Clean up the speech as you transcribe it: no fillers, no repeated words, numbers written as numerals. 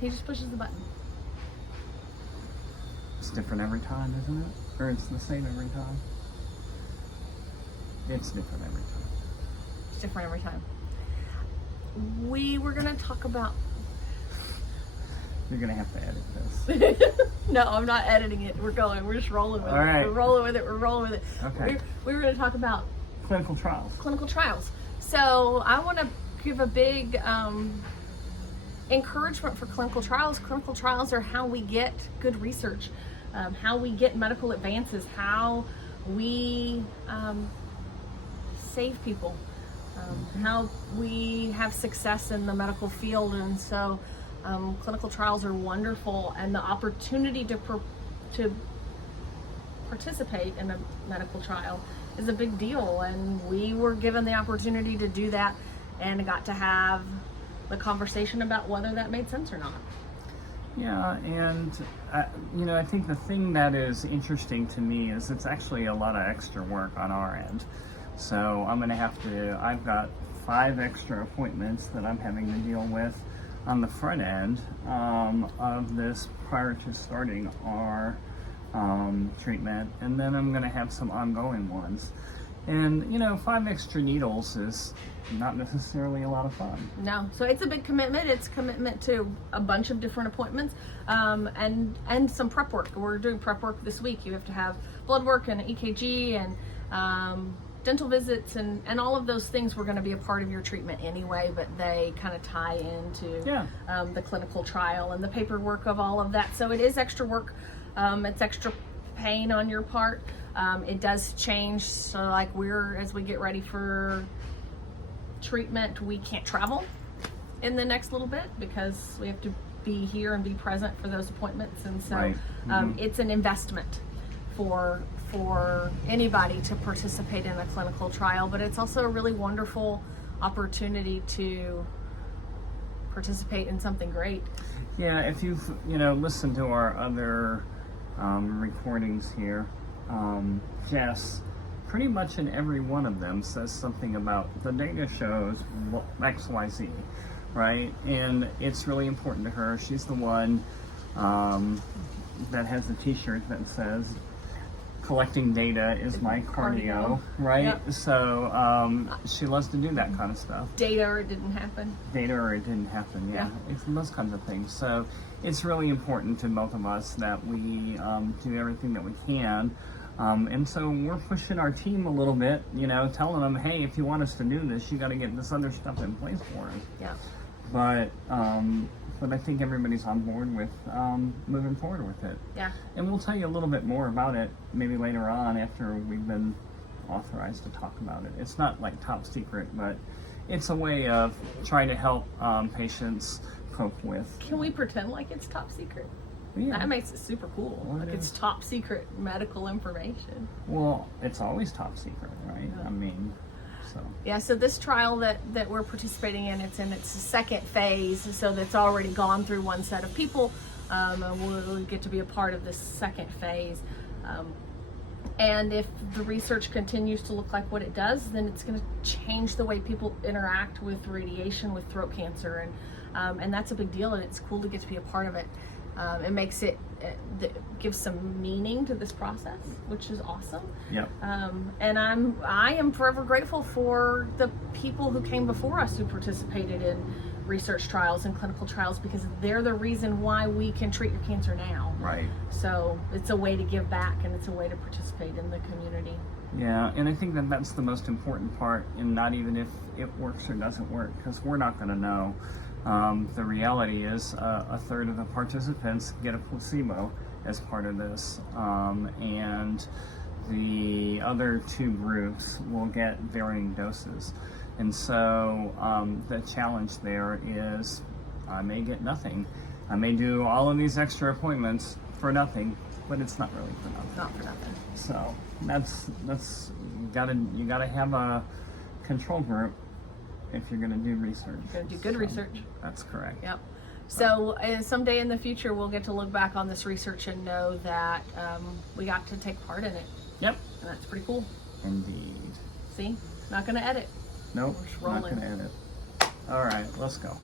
He just pushes the button. It's different every time, isn't it? Or it's the same every time? It's different every time. It's different every time. We were gonna talk about. You're gonna have to edit this. No, I'm not editing it. We're going. We're just rolling with All it. right. We're rolling with it. We're rolling with it. Okay. We were gonna talk about Clinical trials. clinical trials. So I want to give a big encouragement for clinical trials. Clinical trials are how we get good research, how we get medical advances, how we save people, how we have success in the medical field. And so clinical trials are wonderful, and the opportunity to participate in a medical trial is a big deal. And we were given the opportunity to do that and got to have the conversation about whether that made sense or not. Yeah, and I think the thing that is interesting to me is it's actually a lot of extra work on our end. So I've got 5 extra appointments that I'm having to deal with on the front end of this prior to starting our treatment, and then I'm going to have some ongoing ones. And 5 extra needles is not necessarily a lot of fun. No, so it's a big commitment. It's commitment to a bunch of different appointments, and some prep work. We're doing prep work this week. You have to have blood work and EKG and dental visits, and all of those things were going to be a part of your treatment anyway, but they kind of tie into the clinical trial and the paperwork of all of that. So it is extra work. It's extra pain on your part. It does change. So like as we get ready for treatment, we can't travel in the next little bit because we have to be here and be present for those appointments. And so Right. It's an investment for anybody to participate in a clinical trial, but it's also a really wonderful opportunity to participate in something great. Yeah, if you've listened to our other recordings here, Jess, pretty much in every one of them says something about the data shows XYZ, right? And it's really important to her. She's the one that has the t-shirt that says collecting data is my cardio, right? Yep. So she loves to do that kind of stuff. Data or it didn't happen. Data or it didn't happen, yeah. It's those kinds of things. So it's really important to both of us that we do everything that we can. And so we're pushing our team a little bit, telling them, hey, if you want us to do this, you got to get this other stuff in place for us. Yeah. But I think everybody's on board with moving forward with it. Yeah. And we'll tell you a little bit more about it maybe later on after we've been authorized to talk about it. It's not like top secret, but it's a way of trying to help patients cope with. Can we pretend like it's top secret? Yeah. That makes it super cool. Well, Like it's top secret medical information. Well, it's always top secret, right? Yeah. I mean, so. Yeah, so this trial that we're participating in, it's in its second phase, so that's already gone through one set of people, and we'll get to be a part of this second phase. And if the research continues to look like what it does, then it's going to change the way people interact with radiation, with throat cancer, and that's a big deal, and it's cool to get to be a part of it. It makes it gives some meaning to this process, which is awesome. Yep. And I am forever grateful for the people who came before us who participated in research trials and clinical trials, because they're the reason why we can treat your cancer now. Right. So it's a way to give back, and it's a way to participate in the community. Yeah, and I think that that's the most important part, and not even if it works or doesn't work, because we're not going to know. The reality is a third of the participants get a placebo as part of this, and the other 2 groups will get varying doses. And so the challenge there is I may get nothing. I may do all of these extra appointments for nothing, but it's not really for nothing. Not for nothing. So that's you gotta have a control group if you're gonna do research. You're gonna do good research. That's correct. Yep. So someday in the future, we'll get to look back on this research and know that we got to take part in it. Yep. And that's pretty cool. Indeed. See? Not gonna edit. Nope. We're just Not rolling. gonna edit. All right, let's go.